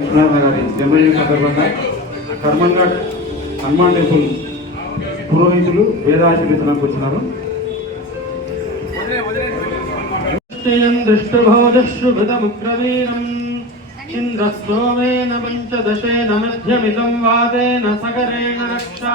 లక్ష్మీనారాయణ గారి జన్మదిన సందర్భంగా కర్మన్ఘాట్ హనుమాన్ టెంపుల్ పురోహితులు వేదాశీర్వచనకు వచ్చినారు. ఇంద్రస్తోమేన పంచదశేన మధ్యమిదం వాదేన సగరేణ రక్షా.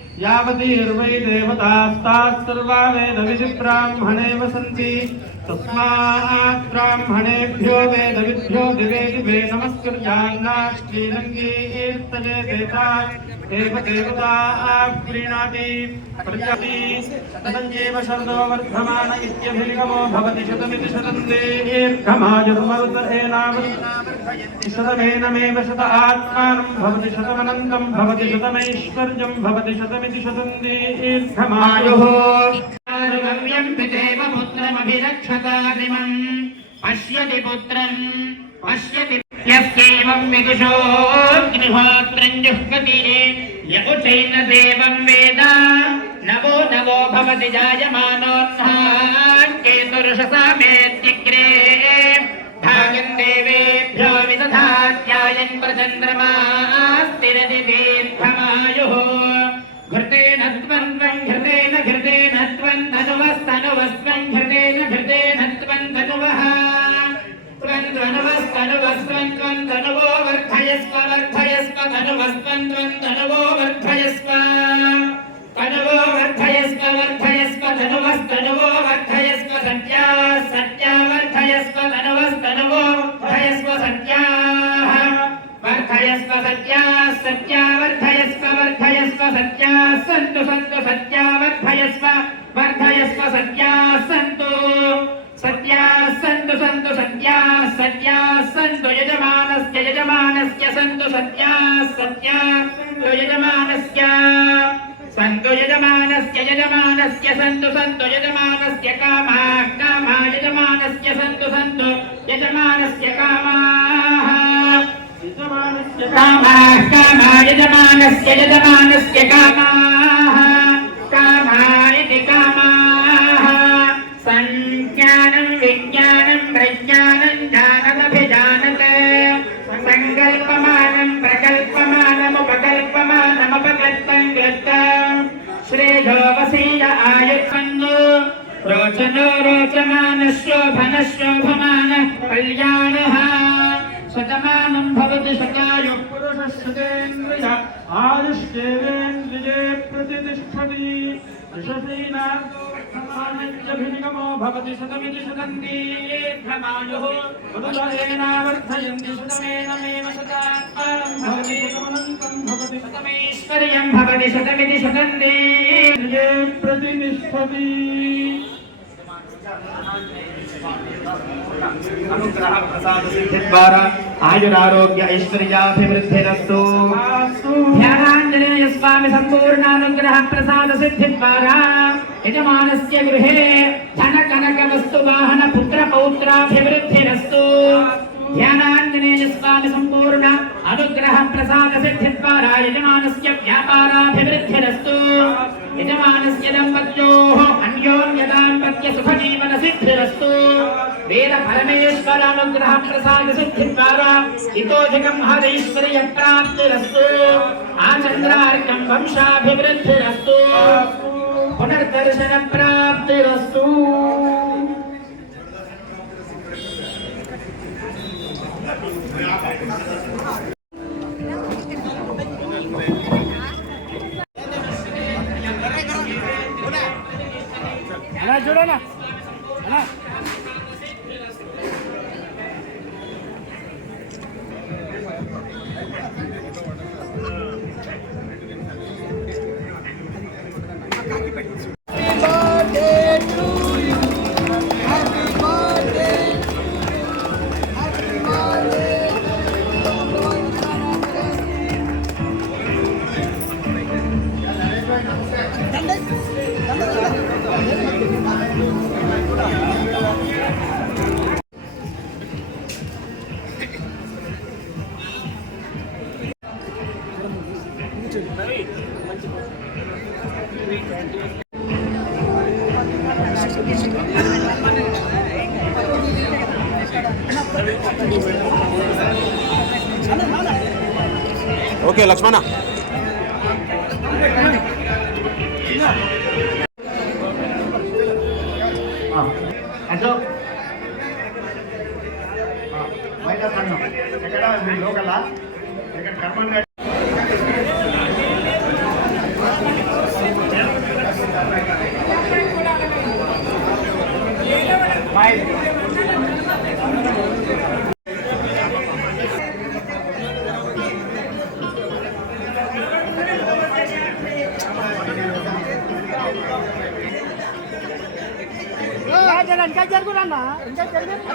यावती देवता सर्वा वेद विधि ब्राह्मणे वसंती వేదవిధి బ్రాహ్మణే వసन्ति తస్మాత్ బ్రాహ్మణేభ్యో వేదవిభ్యో దివే దివే నమస్కృత్యాన్నాశ్రీరంగీర్తనే దేవతా దేవ దేవతా ప్రీణాతి ప్రజాతి తదంజేవ శరదో వర్ధమాన ఇత్యభిగమో భవతి శతమితి శతం దీర్ఘమాయుర్మరుత ఏనావతి శతమేనమేవ శత ఆత్మానం భవతి శతమనంతం భవతి पितारुगव्यम् पितेव पुत्रमभिरक्षतादिमम् पश्यति पुत्रम् पश्यति यस्यैवम् विदुषोऽग्निहोत्रम् जुह्वति य उचैन वेद नवो नवो भवति जायमानोत्साकेतुर्षसा मेत्यग्रे भागम् देवेभ्यो विदधात्यायन् प्रचन्द्रमा दीर्घ వస్వంత్వం తనవో వర్ధయస్వ తనవో వర్ధయస్వ వర్ధయస్వ తనవస్తనవో వర్ధయస్వ సత్యా సత్యా వర్ధయస్వ తనవస్తనవో వర్ధయస్వ సత్యా వర్ధయస్వ సత్యా సత్యా వర్ధయస్వ వర్ధయస్వ సత్యా సంతు సంతు సత్యా వర్ధయస్వ వర్ధయస్వ సత్యా సంతు సత్యా సంతు సంతు సత్యా సంతు యజమాన यजमानस्य यजमानस्य सन्तु सत्या सत्या सन्तु यजमानस्य सन्तु यजमानस्य यजमानस्य सन्तु सन्तु यजमानस्य कामाः कामा यजमानस्य सन्तु सन्तु यजमानस्य कामाः कामाः कामा यजमानस्य यजमानस्य कामाः कामा कृतं श्रेयो वसीय आयुष्मन्नो रोचनो रोचमानः शोभनः शोभमानः कल्याणः शतमानं भवति शतायुः पुरुषः शतेन्द्रिय आयुष्येवेन्द्रिये प्रतिष्ठति भिन्नमो भवति शतमिति शतं दीर्घमायुः उदुलेनावर्धयन्ति शतमेनमेव शतात्परं भवति समनन्तं भवति शतमैश्वर्यं भवति शतमिति शतं दीर्घे प्रतिनिष्ठति अनुग्रह प्रसाद सिद्धिद्वारा आयुरारोग्य ऐश्वर्याभिवृद्धिरस्तु ध्यानाञ्जनेय स्वामि सम्पूर्णानुग्रह प्रसाद सिद्धिद्वारा यजमानस्य गृहे धन कनक वस्तु वाहन पुत्र पौत्राभिवृद्धिरस्तु ध्यानाञ्जनेय स्वामि सम्पूर्ण अनुग्रह प्रसाद सिद्धिद्वारा यजमानस्य व्यापाराभिवृद्धिरस्तु। यजमानस्य दम्पत्योः अन्योन्यदाम्पत्य सुखजीवन सिद्धिरस्तु वेद परमेश्वर अनुग्रह प्रसाद सिद्धिद्वारा हितोधिकं हदैश्वर्य प्राप्तिरस्तु आचन्द्रार्कं वंशाभिवृद्धिरस्तु। హరైశ్వర్య కాకి పెట్టించు ఓకే లక్ష్మణ. అశోక్ ఎక్కడ? లోకల్లా ఎక్కడ? కర్మన్ ఇంకా జరుగురన్నా ఇంకా జరిగింది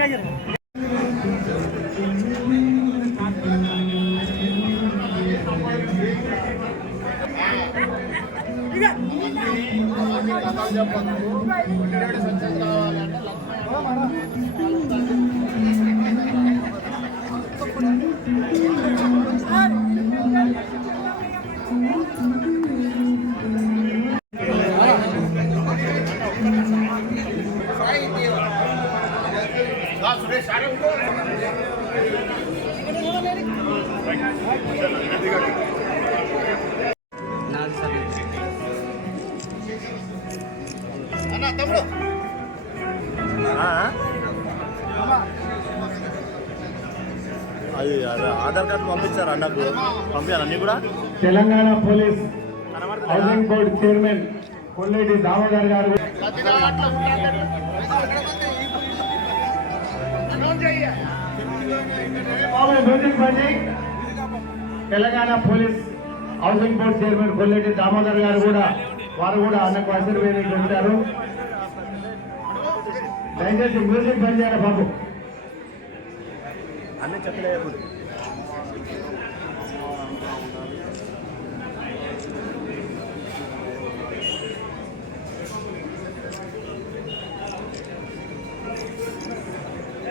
కావాలంటే అది ఆధార్ కార్డు పంపించారు అన్నకు? పంపించారు అన్ని కూడా? Telangana police housing board chairman Kolleti Damodar garu. Telangana police housing board chairman Kolleti Damodar garu కూడా వారు కూడా అన్నకు ఆశీర్వేదించి ఉంటారు. దయచేసి మ్యూజిక్ బంద్ చేయాలి బాబు. అన్ని చెప్పలేదు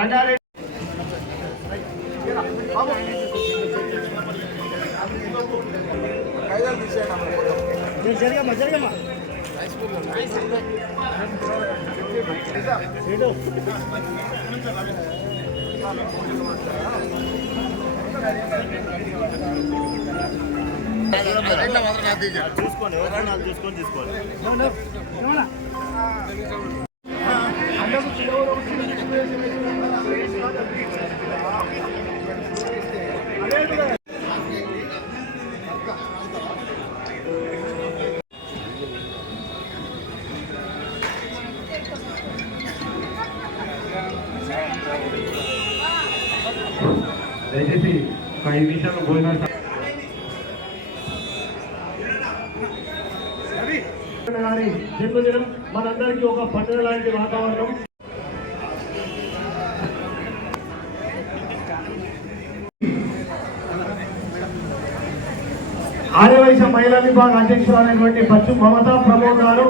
రంగారెడ్డి జరగమ్మా జరగమ్మా చూసుకోండి ఎవరైనా చూసుకొని తీసుకోండి. దయచేసి ఒక ఐదు నిమిషాలు భోజనాలు జన్మదినం మనందరికీ ఒక పండుగ లాంటి వాతావరణం. ఆర్యవైశ్య మహిళా విభాగ అధ్యక్షురాలైనటువంటి పశ్చిమ మమతా ప్రమోద్ గారు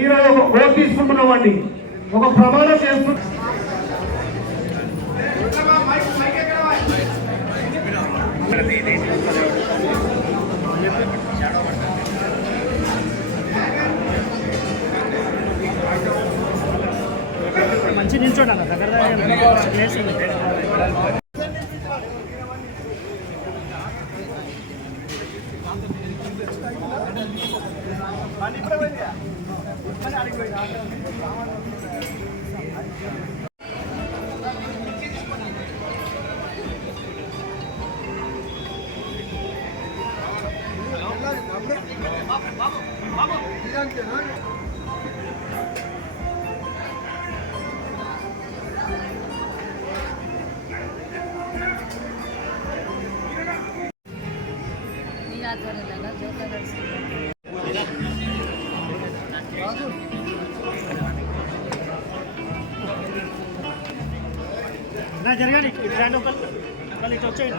ఈరోజు ఓటు తీసుకుంటున్నామండి ఒక ప్రమాణం చేస్తున్నారు మంచి నిల్చోండి అన్న దగ్గర దగ్గర ప్లేస్ ఉంది. ఆధ్వర్యంలో జ్యోతి నడుస్తుంది జరగాలి రండి ఒకళ్ళు మళ్ళీ ఇటు వచ్చేయండి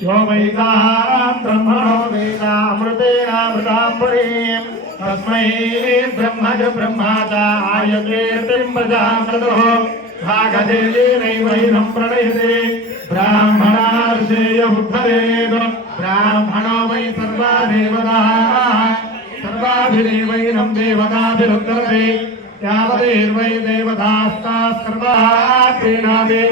यो वैदाम् ब्रह्मणो वेदा अमृतेनामृताम्बरीम् तस्मै ब्रह्म च ब्रह्मा च आयकीर्तिम् प्रणयते। ब्राह्मणार्षेय ब्राह्मणो वै सर्वा देवताः सर्वाभिदेवैनं देवताभिरुद्धरते यावदेर्वै देवतास्ताः सर्वाः प्रीणाति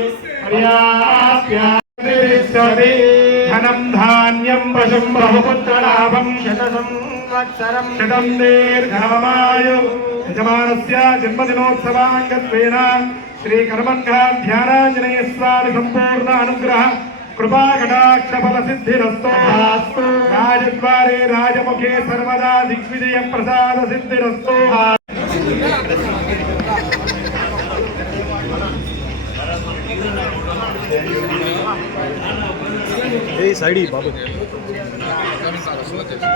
పశుం బహుపుత్రలాభం శత సంవత్సరం శతం దీర్ఘమాయు యజమానస్య జన్మదినోత్సవాంగత్వేన శ్రీ కర్మణ్యాధ్యానాంజనేయ స్వామి సంపూర్ణ అనుగ్రహ కృపా కటాక్ష ఫల సిద్ధిరస్తో రాజద్వారే రాజముఖే సర్వదా దిగ్విజయ ప్రసాద సిద్ధిరస్తో ఏ సైడ్ ఈ బాబు